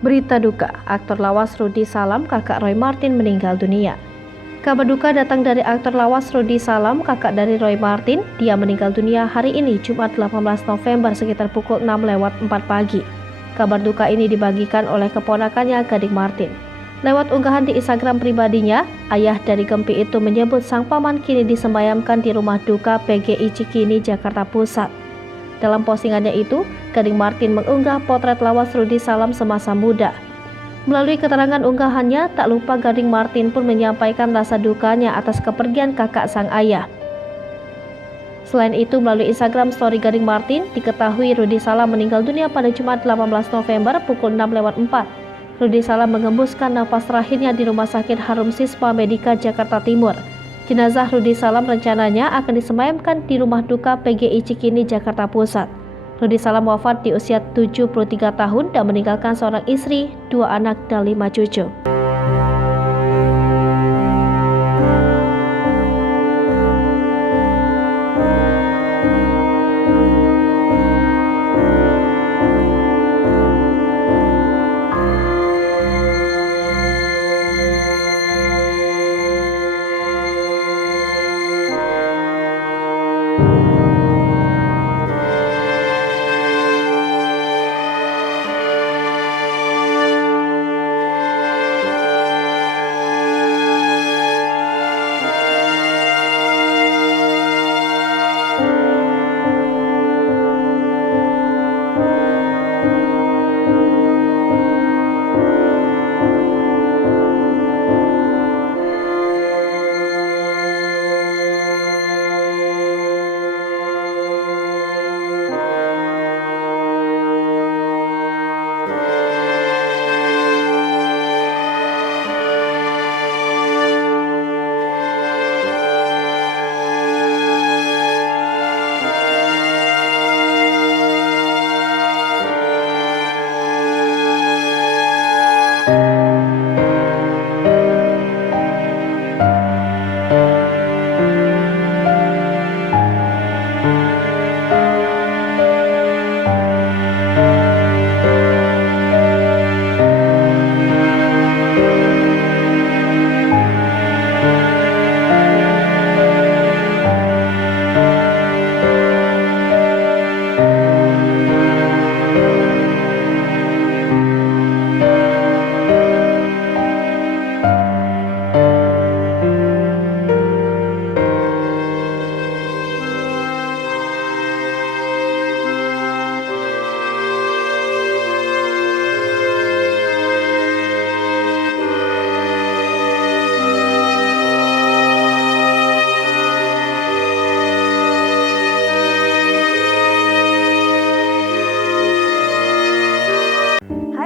Berita duka, aktor lawas Rudy Salam, kakak Roy Marten meninggal dunia. Kabar duka datang dari aktor lawas Rudy Salam, kakak dari Roy Marten. Dia meninggal dunia hari ini, Jumat 18 November sekitar pukul 6:04 pagi. Kabar duka ini dibagikan oleh keponakannya Gading Marten. Lewat unggahan di Instagram pribadinya, ayah dari Gempi itu menyebut sang paman kini disemayamkan di rumah duka PGI Cikini, Jakarta Pusat. Dalam postingannya itu, Gading Marten mengunggah potret lawas Rudy Salam semasa muda. Melalui keterangan unggahannya, tak lupa Gading Marten pun menyampaikan rasa dukanya atas kepergian kakak sang ayah. Selain itu, melalui Instagram story Gading Marten, diketahui Rudy Salam meninggal dunia pada Jumat 18 November pukul 6:04. Rudy Salam mengembuskan nafas terakhirnya di Rumah Sakit Harum Siswa Medika Jakarta Timur. Jenazah Rudy Salam rencananya akan disemayamkan di rumah duka PGI Cikini, Jakarta Pusat. Rudy Salam wafat di usia 73 tahun dan meninggalkan seorang istri, 2 anak, dan 5 cucu.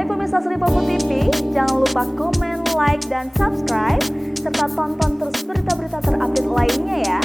Pemirsa Sri Popo TV, jangan lupa komen, like, dan subscribe, serta tonton terus berita-berita terupdate lainnya ya.